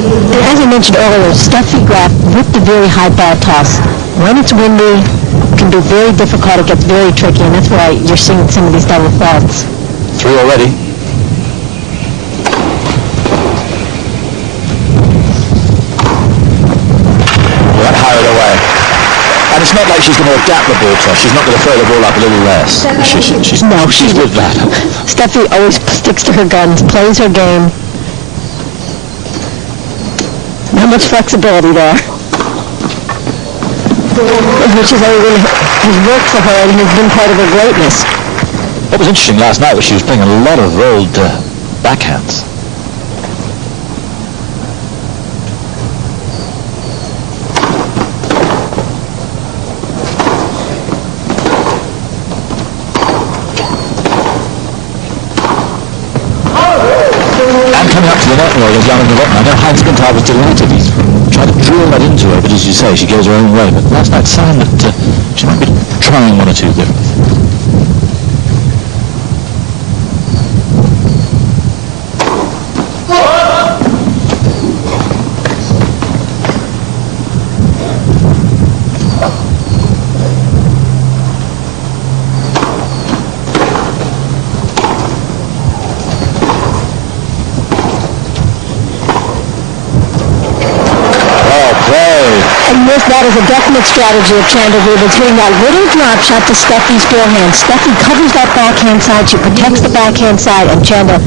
As I mentioned earlier, Steffi Graf with the very high ball toss. When it's windy, it can be very difficult. It gets very tricky, and that's why you're seeing some of these double faults. 3 already. That hurried away. And it's not like she's going to adapt the ball toss. She's not going to throw the ball up a little less. She's with that. Steffi always sticks to her guns, plays her game. Not much flexibility there. Which has worked for her and has been part of her greatness. What was interesting last night was she was playing a lot of rolled backhands. Coming up to the net, well, they're down in the net now. Heinz Gunther was delighted. He's tried to drill that into her, but as you say, she goes her own way. But last night, sign that she might be trying one or two different. And with that is a definite strategy of Chanda Rubin, hitting that little drop shot to Steffi's forehand. Steffi covers that backhand side, she protects the backhand side, and Chanda,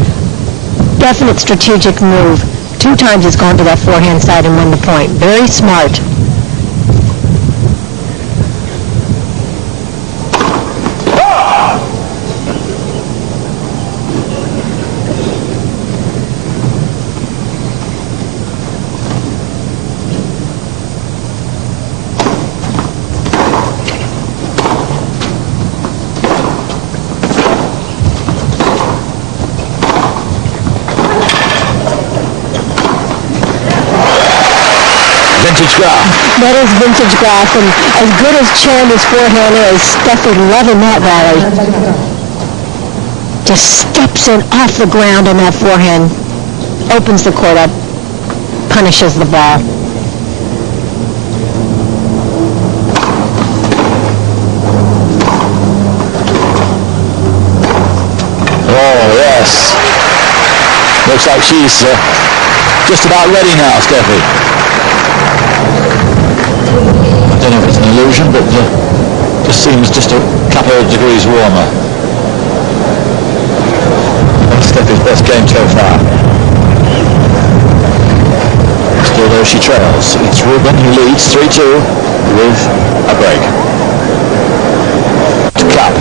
definite strategic move. 2 times it's gone to that forehand side and won the point. Very smart. Vintage Graf. That is vintage Graf, and as good as Chanda's forehand is, Steffi loving that rally. Just steps in off the ground on that forehand, opens the court up, punishes the ball. Oh, yes. Looks like she's just about ready now, Steffi. I don't know if it's an illusion, but just seems just a couple of degrees warmer. That's Steffi's best game so far. Still though she trails. It's Rubin who leads 3-2 with a break. Cup,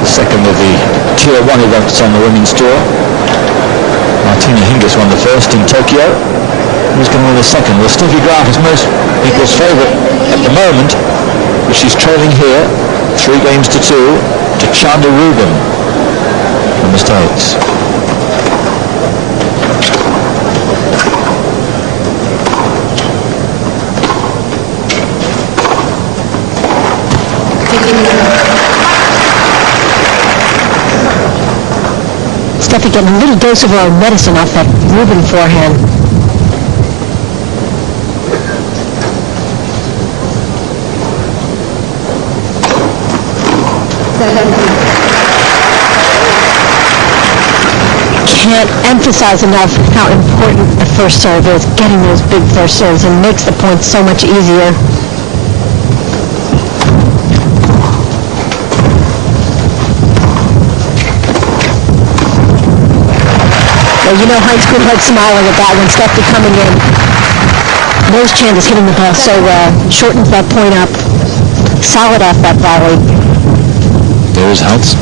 the second of the Tier 1 events on the Women's Tour. Martina Hingis won the first in Tokyo. Who's going to win the second? Well, Steffi Graf is most people's favourite at the moment, but she's trailing here 3-2 to Chanda Rubin from the States. Steffi getting a little dose of her own medicine off that Rubin forehand. Can't emphasize enough how important the first serve is, getting those big first serves, and makes the points so much easier. Well, you know, Heinz Grunhard smiling at that when Steffi coming in. Those Chanda's hitting the ball so well, shortens that point up, solid off that volley. There is Heinz.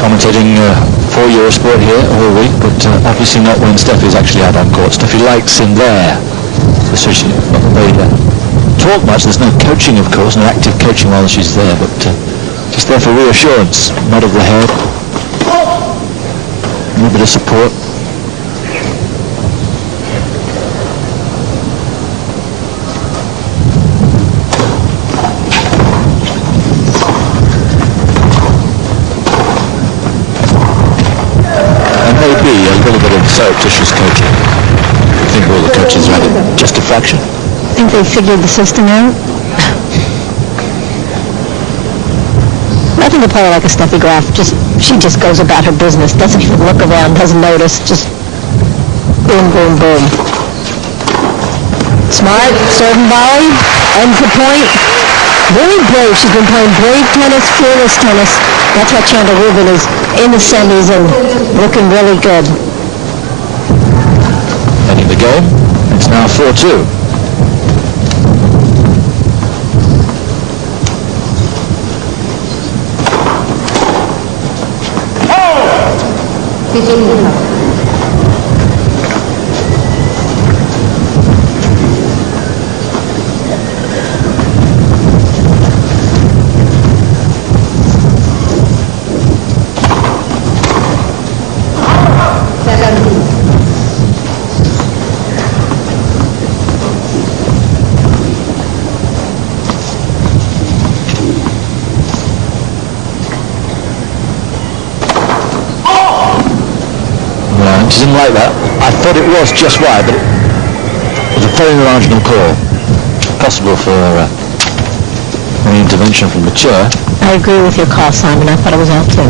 Commentating for Eurosport here all week, but obviously not when Steffi's actually out on court. Steffi likes him there. So she's not very talk much. There's no coaching, of course, no active coaching while she's there, but just there for reassurance. Nod of the head. A little bit of support. surreptitious coaching. I think all the coaches have had it just a fraction. I think they figured the system out. I think a player like a Steffi Graf, she just goes about her business, doesn't even look around, doesn't notice, just boom, boom, boom. Smart, serving volley, ends the point. Really brave. She's been playing brave tennis, fearless tennis. That's why Chanda Rubin is in the semis and looking really good. Ending the game. It's now 4-2. She didn't like that. I thought it was just wide, but it was a very marginal call. Possible for any intervention from the chair. I agree with your call, Simon. I thought it was out too.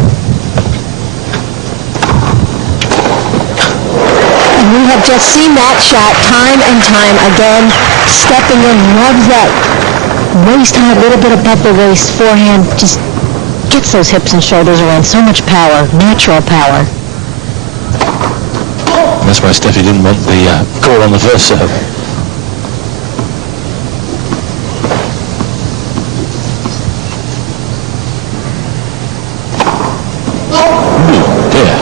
And we have just seen that shot time and time again. Stepping in, loves that waist high, a little bit above the waist, forehand, just gets those hips and shoulders around. So much power, natural power. That's why Steffi didn't want the call on the first serve. Ooh, dear.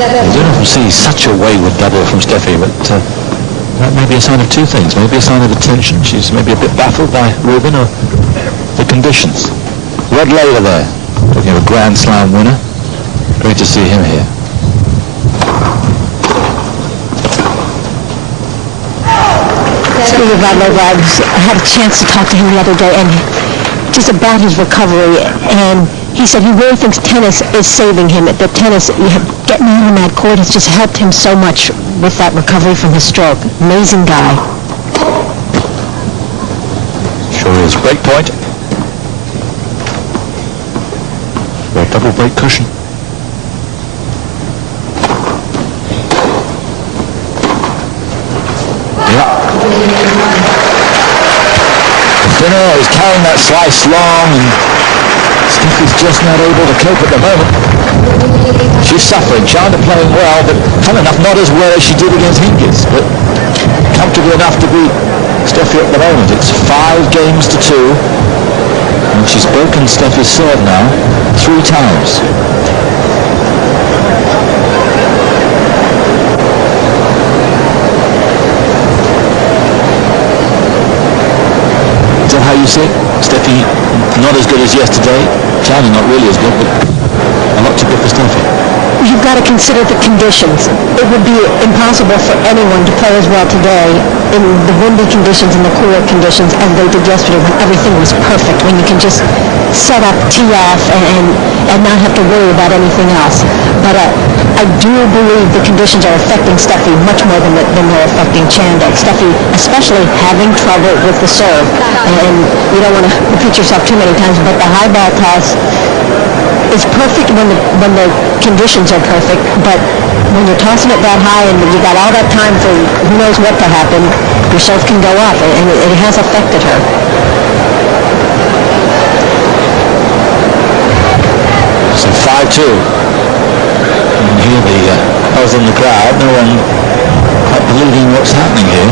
You don't often see such a wayward double from Steffi, but that may be a sign of two things. Maybe a sign of attention. She's maybe a bit baffled by Rubin, or the conditions. Rod Laver there, talking of a Grand Slam winner. Great to see him here. Speaking of Rod Laver, I had a chance to talk to him the other day, and just about his recovery, and he said he really thinks tennis is saving him. That tennis, getting out on that court has just helped him so much with that recovery from his stroke. Amazing guy. Sure is. Break point. For a double break cushion. Finner is carrying that slice long, and Steffi's just not able to cope at the moment. She's suffering. Chanda playing well, but fun enough, not as well as she did against Hingis, but comfortable enough to beat Steffi at the moment. It's 5 games to 2, and she's broken Steffi's serve now 3 times. Is that how you see it? Steffi not as good as yesterday. Chanda not really as good, but a lot too good for Steffi. You've got to consider the conditions. It would be impossible for anyone to play as well today in the windy conditions and the cooler conditions as they did yesterday, when everything was perfect, when you can just set up, tee off, and not have to worry about anything else. But I do believe the conditions are affecting Steffi much more than they're affecting Chanda. Steffi, especially having trouble with the serve. And you don't want to repeat yourself too many times, but the high ball toss is perfect when the conditions are perfect, but when you're tossing it that high and you got all that time for who knows what to happen, your serve can go up, and it has affected her. So 5-2. And here the buzz in the crowd, no one quite believing what's happening here.